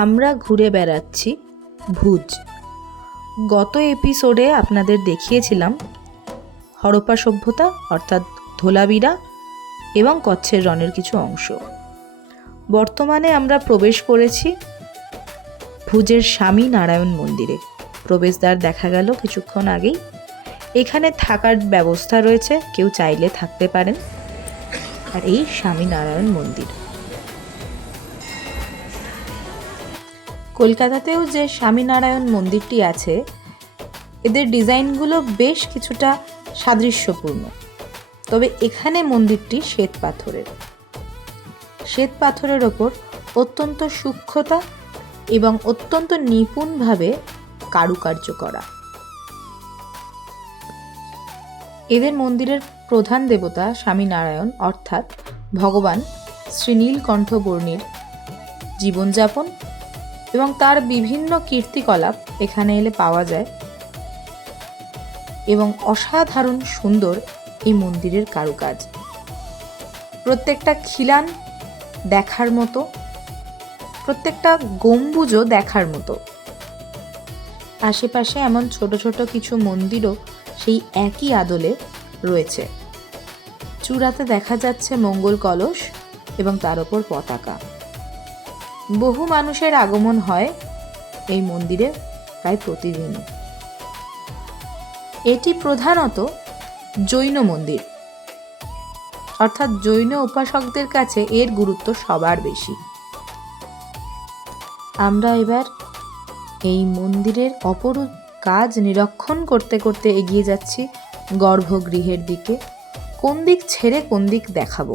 আমরা ঘুরে বেড়াচ্ছি ভুজ। গত এপিসোডে আপনাদের দেখিয়েছিলাম হরপ্পা সভ্যতা অর্থাৎ ধোলাবিরা এবং কচ্ছের রণের কিছু অংশ। বর্তমানে আমরা প্রবেশ করেছি ভুজের স্বামী নারায়ণ মন্দিরে। প্রবেশদ্বার দেখা গেল কিছুক্ষণ আগেই। এখানে থাকার ব্যবস্থা রয়েছে, কেউ চাইলে থাকতে পারেন। আর এই স্বামী নারায়ণ মন্দির। কলকাতাতেও যে স্বামীনারায়ণ মন্দিরটি আছে, এদের ডিজাইনগুলো বেশ কিছুটা সাদৃশ্যপূর্ণ। তবে এখানে মন্দিরটি শ্বেত পাথরের ওপর অত্যন্ত সূক্ষ্মতা এবং অত্যন্ত নিপুণভাবে কারুকার্য করা। এদের মন্দিরের প্রধান দেবতা স্বামীনারায়ণ অর্থাৎ ভগবান শ্রীনীলকণ্ঠ বর্ণির জীবনযাপন এবং তার বিভিন্ন কীর্তিকলাপ এখানে এলে পাওয়া যায়। এবং অসাধারণ সুন্দর এই মন্দিরের কারুকাজ। প্রত্যেকটা খিলান দেখার মতো, প্রত্যেকটা গম্বুজও দেখার মতো। আশেপাশে এমন ছোট ছোট কিছু মন্দিরও সেই একই আদলে রয়েছে। চূড়াতে দেখা যাচ্ছে মঙ্গল কলস এবং তার ওপর পতাকা। বহু মানুষের আগমন হয় এই মন্দিরে প্রায় প্রতিদিনই। এটি প্রধানত জৈন মন্দির, অর্থাৎ জৈন উপাসকদের কাছে এর গুরুত্ব সবার বেশি। আমরা এবার এই মন্দিরের অপরূপ কাজ নিরীক্ষণ করতে করতে এগিয়ে যাচ্ছি গর্ভগৃহের দিকে। কোন দিক ছেড়ে কোন দিক দেখাবো?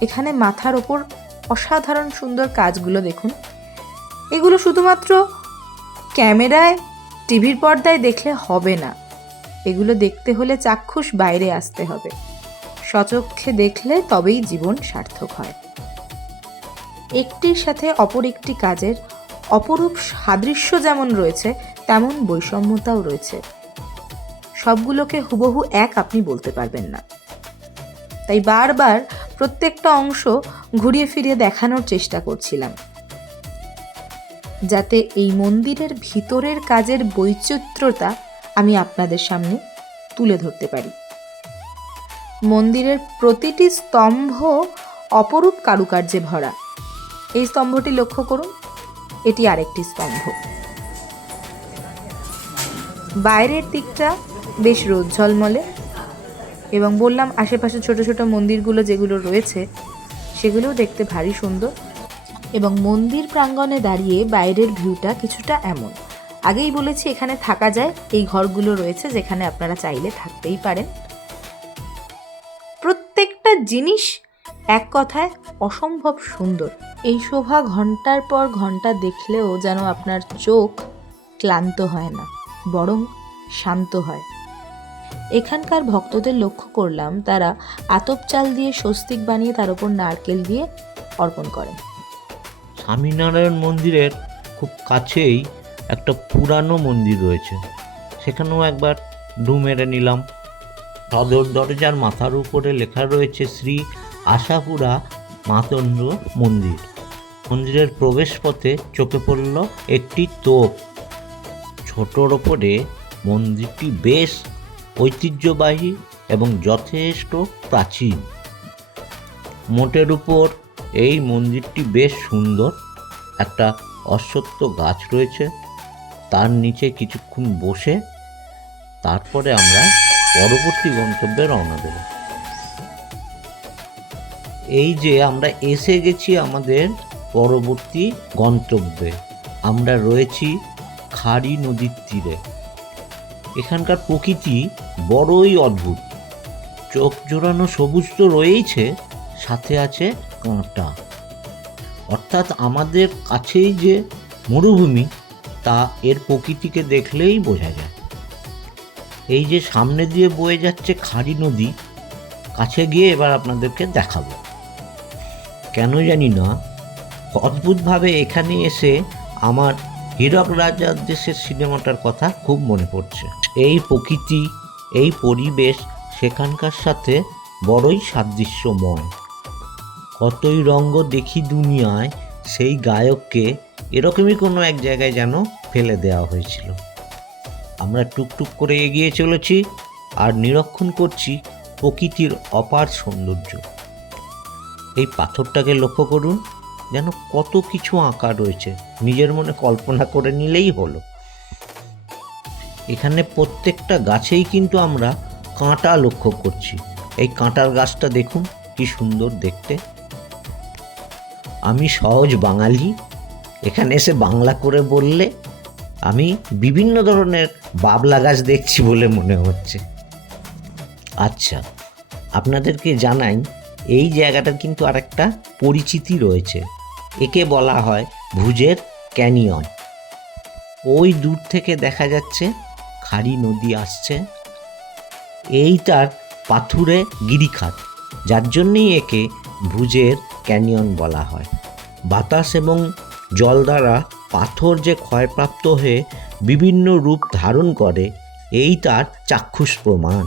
এখানে মাথার ওপর অসাধারণ সুন্দর কাজগুলো দেখুন। এগুলো শুধুমাত্র ক্যামেরায়, টিভির পর্দায় দেখলে হবে না। এগুলো দেখতে হলে চাক্ষুষ বাইরে আসতে হবে। স্বচক্ষে দেখলে তবেই জীবন সার্থক হয়। একটির সাথে অপর একটি কাজের অপরূপ সাদৃশ্য যেমন রয়েছে, তেমন বৈষম্যতাও রয়েছে। সবগুলোকে হুবহু এক আপনি বলতে পারবেন না। তাই বারবার প্রত্যেকটা অংশ ঘুরিয়ে ফিরিয়ে দেখানোর চেষ্টা করছিলাম, যাতে এই মন্দিরের ভিতরের কাজের বৈচিত্র্যতা আমি আপনাদের সামনে তুলে ধরতে পারি। মন্দিরের প্রতিটি স্তম্ভ অপরূপ কারুকার্যে ভরা। এই স্তম্ভটি লক্ষ্য করুন, এটি আরেকটি স্তম্ভ। বাইরের দিকটা বেশ রোদ ঝলমলে, এবং বললাম আশেপাশে ছোট ছোট মন্দিরগুলো যেগুলো রয়েছে সেগুলোও দেখতে ভারী সুন্দর। এবং মন্দির প্রাঙ্গণে দাঁড়িয়ে বাইরের ভিউটা কিছুটা এমন। আগেই বলেছি এখানে থাকা যায়, এই ঘরগুলো রয়েছে যেখানে আপনারা চাইলে থাকতেই পারেন। প্রত্যেকটা জিনিস এক কথায় অসম্ভব সুন্দর। এই শোভা ঘন্টার পর ঘন্টা দেখলেও যেন আপনার চোখ ক্লান্ত হয় না, বরং শান্ত হয়। এখানকার ভক্তদের লক্ষ্য করলাম তারা আতপ চাল দিয়ে স্বস্তিক বানিয়ে তার উপর নারকেল দিয়ে অর্পণ করেন। স্বামীনারায়ণ মন্দিরের খুব কাছেই একটা পুরানো মন্দির রয়েছে, সেখানেও একবার ঢু মেরে নিলাম। সদর দরজার মাথার উপরে লেখা রয়েছে শ্রী আশাপুরা মাতঙ্গ মন্দির। মন্দিরের প্রবেশ পথে চোখে পড়ল একটি তোপ। ছোটোর ওপরে মন্দিরটি বেশ ঐতিহ্যবাহী এবং যথেষ্ট প্রাচীন। মোটের উপর এই মন্দিরটি বেশ সুন্দর। একটা অশ্বত্থ গাছ রয়েছে, তার নিচে কিছুক্ষণ বসে তারপরে আমরা পরবর্তী গন্তব্যে রওনা দেব। এই যে আমরা এসে গেছি আমাদের পরবর্তী গন্তব্যে। আমরা রয়েছি খাড়ি নদীর তীরে। এখানকার প্রকৃতি বড়ই অদ্ভুত। চোখ জোড়ানো সবুজ তো রয়েইছে, সাথে আছে কাঁটা। অর্থাৎ আমাদের কাছেই যে মরুভূমি, তা এর প্রকৃতিকে দেখলেই বোঝা যায়। এই যে সামনে দিয়ে বয়ে যাচ্ছে খাড়ি নদী, কাছে গিয়ে এবার আপনাদেরকে দেখাবো। কেন জানি না, অদ্ভুতভাবে এখানে এসে আমার হীরক রাজার দেশের সিনেমাটার কথা খুব মনে পড়ছে। এই প্রকৃতি, এই পরিবেশ সেখানকার সাথে বড়ই সাদৃশ্যময়। কতই রঙ্গ দেখি দুনিয়ায়, সেই গায়ককে এরকমই কোনো এক জায়গায় যেন ফেলে দেওয়া হয়েছিল। আমরা টুকটুক করে এগিয়ে চলেছি আর নিরীক্ষণ করছি প্রকৃতির অপার সৌন্দর্য। এই পাথরটাকে লক্ষ্য করুন, যেন কত কিছু আঁকা রয়েছে, নিজের মনে কল্পনা করে নিলেই হলো। এখানে প্রত্যেকটা গাছেই কিন্তু আমরা কাঁটা লক্ষ্য করছি। এই কাঁটার গাছটা দেখুন কি সুন্দর দেখতে। আমি সহজ বাঙালি, এখানে এসে বাংলা করে বললে আমি বিভিন্ন ধরনের বাবলা গাছ দেখছি বলে মনে হচ্ছে। আচ্ছা, আপনাদেরকে জানাই এই জায়গাটার কিন্তু আরেকটা পরিচিতি রয়েছে। একে বলা হয় ভুজের ক্যানিয়ন। ওই দূর থেকে দেখা যাচ্ছে খাড়ি নদী আসছে। এইটার পাথুরে গিরিখাত, যার জন্যই একে ভুজের ক্যানিয়ন বলা হয়। বাতাস এবং জল দ্বারা পাথর যে ক্ষয়প্রাপ্ত হয়ে বিভিন্ন রূপ ধারণ করে, এই তার চাক্ষুষ প্রমাণ।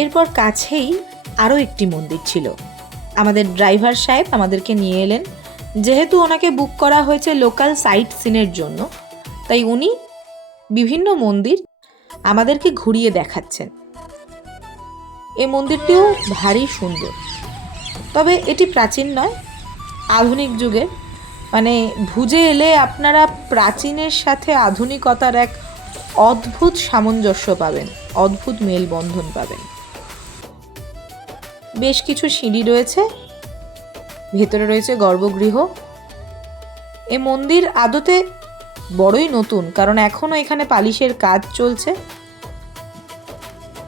এরপর কাছেই আরও একটি মন্দির ছিল। আমাদের ড্রাইভার সাহেব আমাদেরকে নিয়ে এলেন। যেহেতু ওনাকে বুক করা হয়েছে লোকাল সাইট সিনের জন্য, তাই উনি বিভিন্ন মন্দির আমাদেরকে ঘুরিয়ে দেখাচ্ছেন। এই মন্দিরটিও ভারী সুন্দর, তবে এটি প্রাচীন নয়, আধুনিক যুগের। মানে ভুজে এলে আপনারা প্রাচীনের সাথে আধুনিকতার এক অদ্ভুত সামঞ্জস্য পাবেন, অদ্ভুত মেলবন্ধন পাবেন। বেশ কিছু সিঁড়ি রয়েছে, ভেতরে রয়েছে গর্ভগৃহ। এ মন্দির আদতে বড়ই নতুন, কারণ এখনও এখানে পালিশের কাজ চলছে।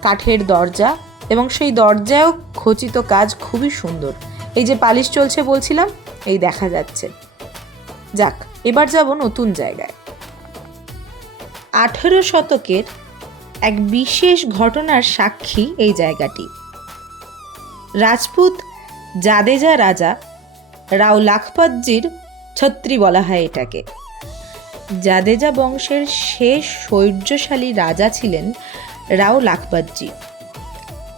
কাঠের দরজা, এবং সেই দরজায়ও খচিত কাজ খুবই সুন্দর। এই যে পালিশ চলছে বলছিলাম, এই দেখা যাচ্ছে। যাক, এবার যাব নতুন জায়গায়। 18 শতকের এক বিশেষ ঘটনার সাক্ষী এই জায়গাটি। রাজপুত জাদেজা রাজা রাও লাখপতজির ছত্রী বলা হয় এটাকে। জাদেজা বংশের শেষ শৌর্যশালী রাজা ছিলেন রাও লাখপতজি।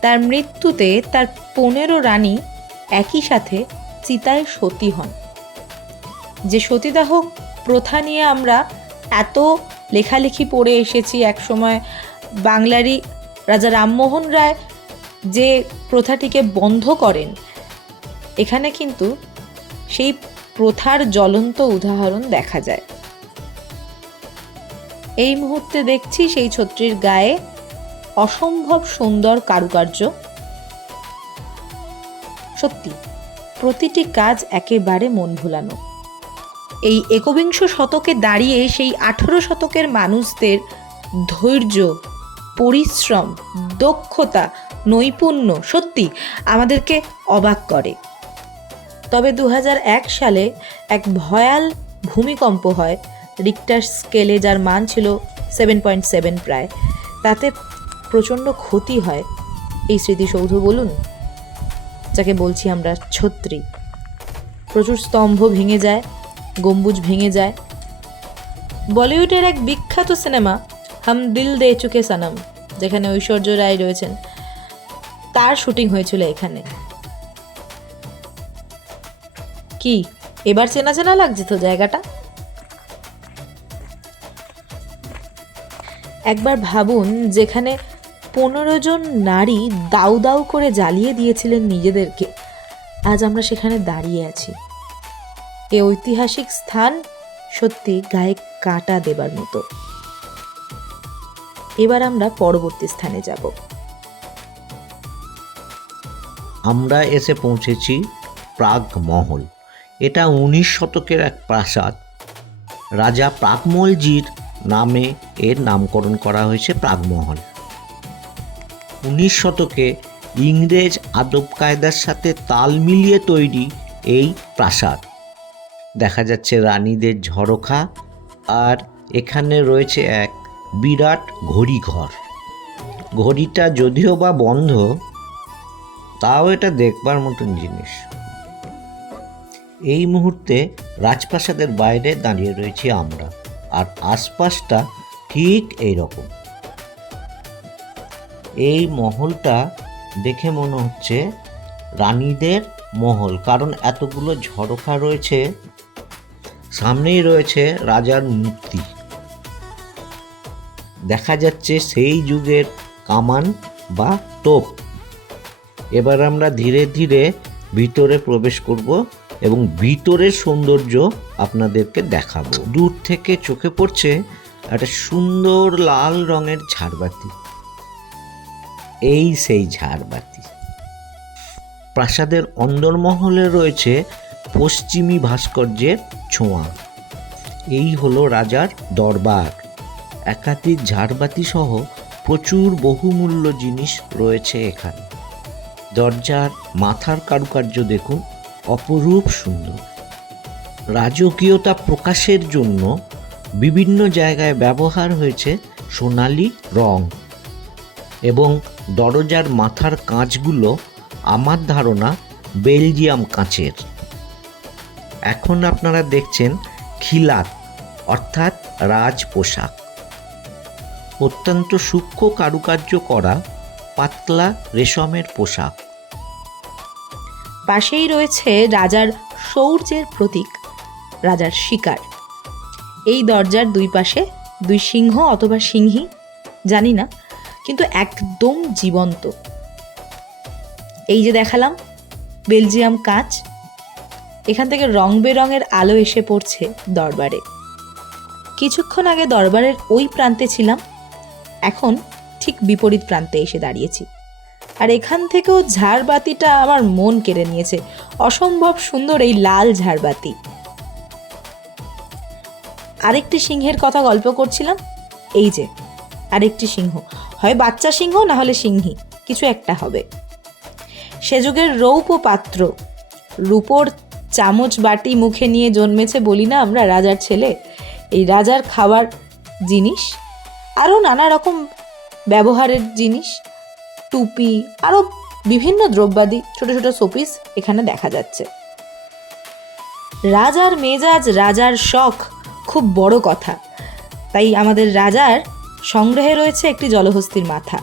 তার মৃত্যুতে তার 15 রানী একই সাথে চিতায় সতী হন। যে সতীদাহ প্রথা নিয়ে আমরা এত লেখালেখি পড়ে এসেছি, একসময় বাংলারই রাজা রামমোহন রায় যে প্রথাটিকে বন্ধ করেন, এখানে কিন্তু সেই প্রথার জ্বলন্ত উদাহরণ দেখা যায়। এই মুহূর্তে দেখছি সেই ছত্রীর গায়ে অসম্ভব সুন্দর কারুকার্য। সত্যি প্রতিটি কাজ একেবারে মন ভোলানো। এই 21 শতকে দাঁড়িয়ে সেই 18 শতকের মানুষদের ধৈর্য, পরিশ্রম, দক্ষতা, নৈপুণ্য সত্যি আমাদেরকে অবাক করে। তবে 2001 সালে এক ভয়াল ভূমিকম্প হয় রিক্টার স্কেলে, যার মান ছিল 7.7 প্রায়। তাতে প্রচণ্ড ক্ষতি হয় এই স্মৃতিসৌধ বলুন, যাকে বলছি আমরা ছত্রী। প্রচুর স্তম্ভ ভেঙে যায়, গম্বুজ ভেঙে যায়। বলিউডের এক বিখ্যাত সিনেমা হাম দিল দে চুকে সনম, যেখানে ঐশ্বর্য রায় রয়েছেন, তার শুটিং হয়েছিল এখানে। কি এবার চেনা চেনা লাগছে তো জায়গাটা? একবার ভাবুন, যেখানে 15 জন নারী দাউ দাউ করে জ্বালিয়ে দিয়েছিলেন নিজেদেরকে, আজ আমরা সেখানে দাঁড়িয়ে আছি। এ ঐতিহাসিক স্থান সত্যি গায়ে কাঁটা দেবার মতো। এবার আমরা পরবর্তী স্থানে যাব। আমরা এসে পৌঁছেছি প্রাগ মহল। এটা 19 শতকের এক প্রাসাদ। রাজা প্রাগমলজির নামে এর নামকরণ করা হয়েছে প্রাগমহল। 19 শতকে ইংরেজ আদব কায়দার সাথে তাল মিলিয়ে তৈরি এই প্রাসাদ। দেখা যাচ্ছে রানীদের ঝরোখা, আর এখানে রয়েছে এক বিরাট ঘড়িঘর। ঘড়িটা যদিও বা বন্ধ, তাও এটা দেখবার মতন জিনিস। এই মুহূর্তে রাজপ্রাসাদের বাইরে দাঁড়িয়ে রয়েছি আমরা, আর আশপাশটা ঠিক এই রকম। এই মহলটা দেখে মনে হচ্ছে রানীদের মহল, কারণ এতগুলো ঝরোখা রয়েছে সামনেই রয়েছে রাজার মূর্তি, দেখা যাচ্ছে সেই যুগের কামান বা তোপ। এবার আমরা ধীরে ধীরে ভিতরে প্রবেশ করব এবং ভিতরের সৌন্দর্য আপনাদেরকে দেখাবো। দূর থেকে চোখে পড়ছে একটা সুন্দর লাল রঙের ঝাড়বাতি, এই সেই ঝাড়বাতি। প্রাসাদের অন্দরমহলে রয়েছে পশ্চিমী ভাস্কর্যের ছোঁয়া। এই হলো রাজার দরবার। একাধিক ঝাড়বাতি সহ প্রচুর বহুমূল্য জিনিস রয়েছে এখানে। দরজার মাথার কারুকার্য দেখুন, অপরূপ সুন্দর। রাজকীয়তা প্রকাশের জন্য বিভিন্ন জায়গায় ব্যবহার হয়েছে সোনালি রং এবং দরজার মাথার কাঁচগুলো আমার ধারণা বেলজিয়াম কাঁচের। এখন আপনারা দেখছেন খিলাত অর্থাৎ রাজ পোশাক। অত্যন্ত সূক্ষ্ম কারুকার্য করা পাতলা রেশমের পোশাক। পাশেই রয়েছে রাজার শৌর্যের প্রতীক, রাজার শিকার। এই দরজার দুই পাশে দুই সিংহ অথবা সিংহী, জানি না, কিন্তু একদম জীবন্ত। এই যে দেখালাম বেলজিয়াম কাঁচ, এখান থেকে রং বেরঙের আলো এসে পড়ছে দরবারে। কিছুক্ষণ আগে দরবারের ওই প্রান্তে ছিলাম, এখন ঠিক বিপরীত প্রান্তে এসে দাঁড়িয়েছি। আর এখান থেকেও ঝাড়বাতিটা আমার মন কেড়ে নিয়েছে। অসম্ভব সুন্দর এই লাল ঝাড়বাতি। আরেকটি সিংহের কথা গল্প করছিলাম, এই যে আরেকটি সিংহ, হয় বাচ্চা সিংহ না হলে সিংহী, কিছু একটা হবে। সে যুগের রৌপ্য পাত্র, রূপোর চামচ বাটি মুখে নিয়ে জন্মেছে বলি না আমরা রাজার ছেলে। এই রাজার খাবার জিনিস, আরও নানা রকম ব্যবহারের জিনিস, টুপি, আরও বিভিন্ন দ্রব্যাদি, ছোট ছোট শোপিস এখানে দেখা যাচ্ছে। রাজার মেজাজ, রাজার শখ খুব বড় কথা। তাই আমাদের রাজার সংগ্রহে রয়েছে একটি জলহস্তির মাথা,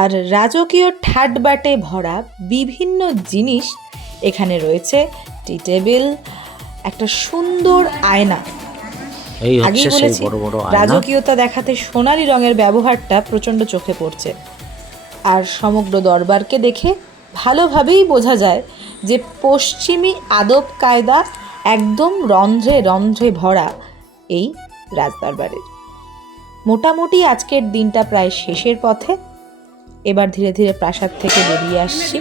আর রাজকীয় ঠাটবাটে ভরা বিভিন্ন জিনিস এখানে রয়েছে। টি টেবিল, একটা সুন্দর আয়না। আগেই বলেছি রাজকীয়তা দেখাতে সোনালি রঙের ব্যবহারটা প্রচণ্ড চোখে পড়ছে। আর সমগ্র দরবারকে দেখে ভালোভাবেই বোঝা যায় যে পশ্চিমী আদব কায়দা একদম রন্ধ্রে রন্ধ্রে ভরা এই রাজদরবারের। মোটামুটি আজকের দিনটা প্রায় শেষের পথে। এবার ধীরে ধীরে প্রাসাদ থেকে বেরিয়ে আসছি।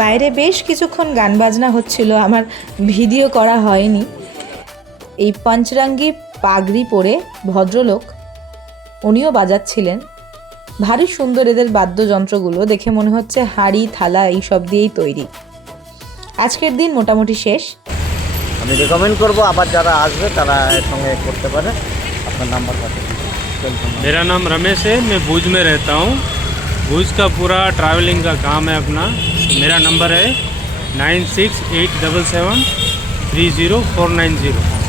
বাইরে বেশ কিছুক্ষণ গান বাজনা হচ্ছিল, আমার ভিডিও করা হয়নি। এই পঞ্চরঙ্গি পাগড়ি পরে ভদ্রলোক, উনিও বাজাচ্ছিলেন। ভারী সুন্দর এদের বাদ্যযন্ত্রগুলো, দেখে মনে হচ্ছে হাঁড়ি থালা এইসব দিয়েই তৈরি। আজকের দিন মোটামুটি শেষ। আমি রেকমেন্ড করবো আবার যারা আসবে তারা এর সঙ্গে করতে পারে। আপনার নাম্বার কত? मेरा नाम रमेश है, मैं भुज में रहता हूँ। भुज का पूरा ट्रैवलिंग का काम है अपना। मेरा नंबर है 9687730490।